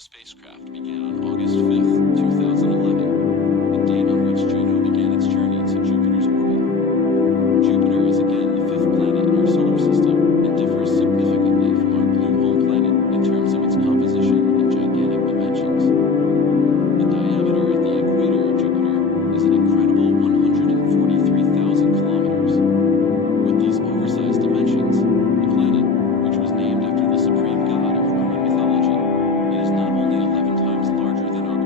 spacecraft began on August 5th, 2011, the date on which Juno began its journey to Jupiter's orbit. Jupiter is again the fifth planet in our solar system and differs significantly from our blue home planet in terms of its composition and gigantic dimensions. The diameter at the equator of Jupiter is an incredible 143,000 kilometers. With these oversized dimensions, the planet, which was named after the supreme god of Roman mythology, it is not only 11 times larger than our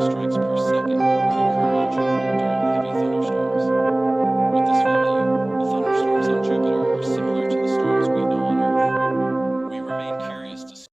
strikes per